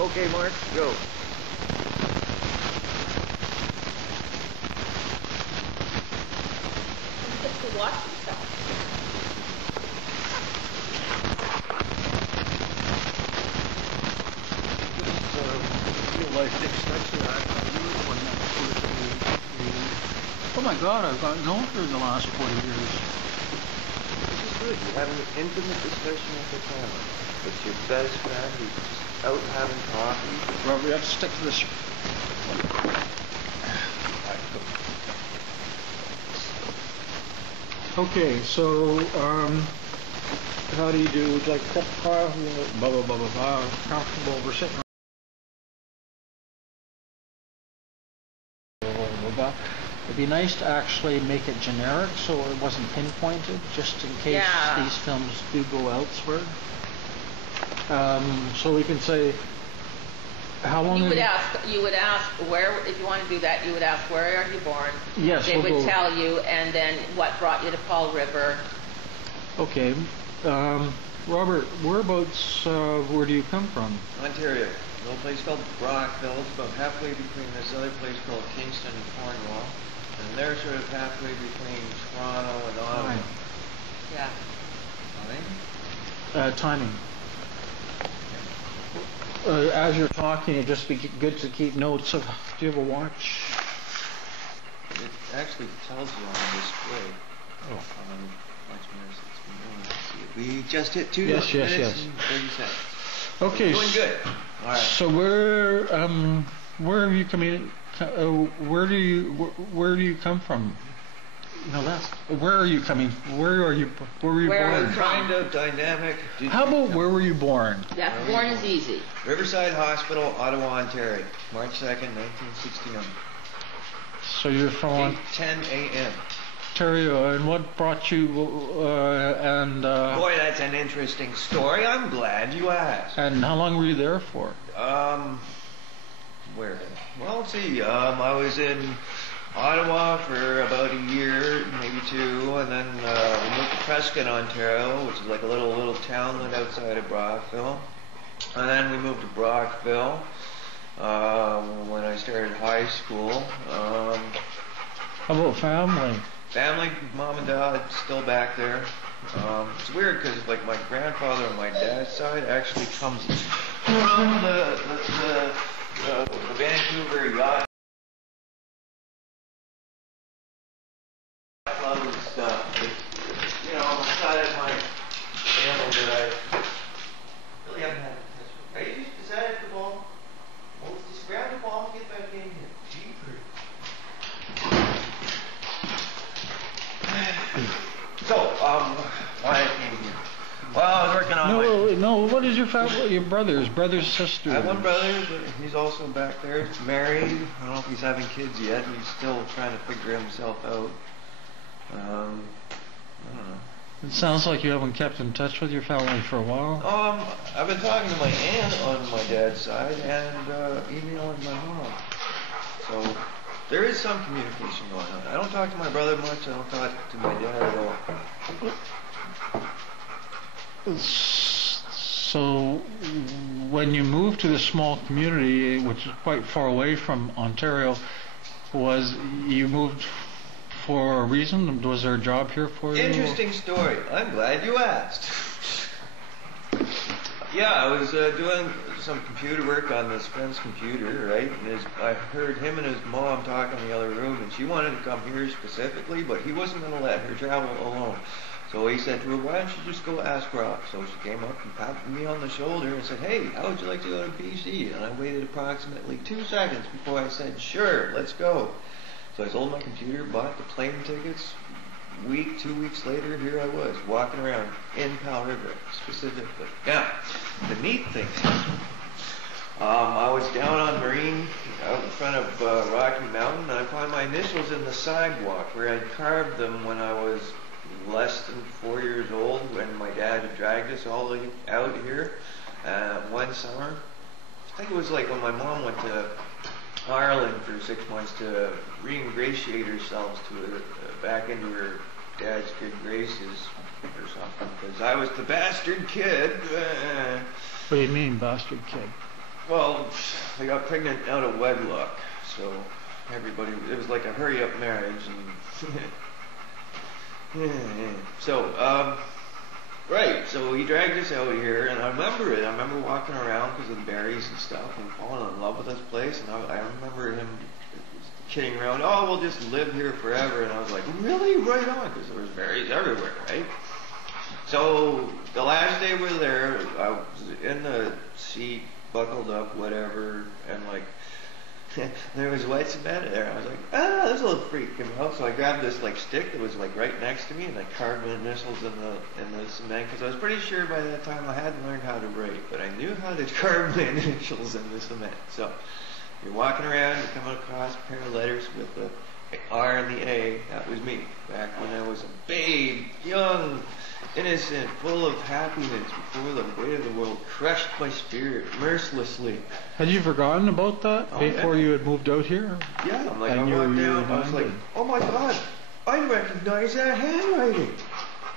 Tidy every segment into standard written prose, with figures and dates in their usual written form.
Okay, Mark, go. To watch himself. Real life extension act. Oh my God, I've gotten older in the last 40 years. This is good. You have an intimate discussion with your family. It's your best friend who's just out having coffee. Robert, we have to stick to this. Okay, so how do you do? Would you like a cup of coffee? Blah blah blah blah blah. Comfortable. We're sitting. It'd be nice to actually make it generic so it wasn't pinpointed, just in case these films do go elsewhere. So we can say, how long? You would ask where, if you want to do that, you would ask where are you born? Yes. They would tell you, and then what brought you to Fall River. Okay. Robert, whereabouts, where do you come from? Ontario. A little place called Brockville. It's about halfway between this other place called Kingston and Cornwall. And they're sort of halfway between Toronto and Ottawa. Yeah. Timing. As you're talking, it'd just be good to keep notes of. Do you have a watch? It actually tells you on the display. Oh. Watch minutes. We just hit 2 yes, minutes yes. and 30 seconds. Okay. Doing good. All right. So where have you coming? Where do you come from? No, that's. Where are you coming? Where were you born? Kind of dynamic. How about where were you born? Yeah, born is easy. Riverside Hospital, Ottawa, Ontario, March 2nd, 1969. So you're from 10 a.m. Ontario, and what brought you? Boy, that's an interesting story. I'm glad you asked. And how long were you there for? Where? Well, let's see. I was in Ottawa for about a year, maybe 2, and then we moved to Prescott, Ontario, which is like a little townlet outside of Brockville. And then we moved to Brockville when I started high school. How about family? Family, mom and dad, still back there. It's weird because like my grandfather on my dad's side actually comes from the Vancouver yacht club and stuff. You know, on the side of my family that I really haven't had. Are you just decided the ball? Well, just grab the ball and get back in here. So, why I came here? Well, I was working on No, what is your family? Your brothers, sisters? I have one brother, but he's also back there. He's married. I don't know if he's having kids yet. He's still trying to figure himself out. I don't know. It sounds like you haven't kept in touch with your family for a while. I've been talking to my aunt on my dad's side and emailing my mom. So there is some communication going on. I don't talk to my brother much. I don't talk to my dad at all. So when you moved to this small community, which is quite far away from Ontario, you moved for a reason? Was there a job here for you? Interesting story. I'm glad you asked. Yeah, I was doing some computer work on this friend's computer, right? And I heard him and his mom talking in the other room, and she wanted to come here specifically, but he wasn't going to let her travel alone. So he said to her, why don't you just go ask Rob? So she came up and patted me on the shoulder and said, hey, how would you like to go to BC? And I waited approximately 2 seconds before I said, sure, let's go. So I sold my computer, bought the plane tickets. 2 weeks later, here I was, walking around in Powell River, specifically. Now, the neat thing is, I was down on Marine, out in front of Rocky Mountain, and I found my initials in the sidewalk, where I'd carved them when I was less than 4 years old, when my dad had dragged us all out here one summer. I think it was like when my mom went to Ireland for 6 months to re-ingratiate herself back into her dad's good graces or something, because I was the bastard kid. What do you mean, bastard kid? Well, I got pregnant out of wedlock, so everybody, it was like a hurry up marriage, and so, right, so he dragged us out here, and I remember it. I remember walking around because of the berries and stuff, and falling in love with this place, and I remember him kidding around, oh, we'll just live here forever, and I was like, really? Right on, because there was berries everywhere, right? So, the last day we were there, I was in the seat, buckled up, whatever, and like, there was white cement there. I was like, this will freak him out. So I grabbed this like stick that was like right next to me, and I carved my initials in the cement, because I was pretty sure by that time I hadn't learned how to write, but I knew how to carve my initials in the cement. So you're walking around, you're coming across a pair of letters with the R and the A. That was me back when I was a babe, young, innocent, full of happiness before the weight of the world crushed my spirit mercilessly. Had you forgotten about that before yeah. you had moved out here? Yeah, I'm like, And I you walked were down, I was like, reminded. oh my God, I recognize that handwriting.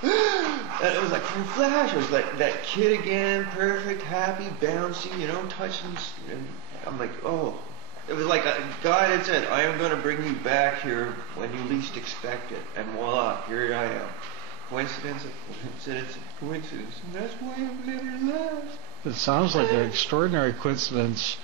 And it was like from a flash. It was like that kid again, perfect, happy, bouncy, touching. And I'm like, oh. It was like God had said, I am going to bring you back here when you least expect it. And voila, here I am. Coincidence, coincidence, and that's why I've never left. It sounds like an extraordinary coincidence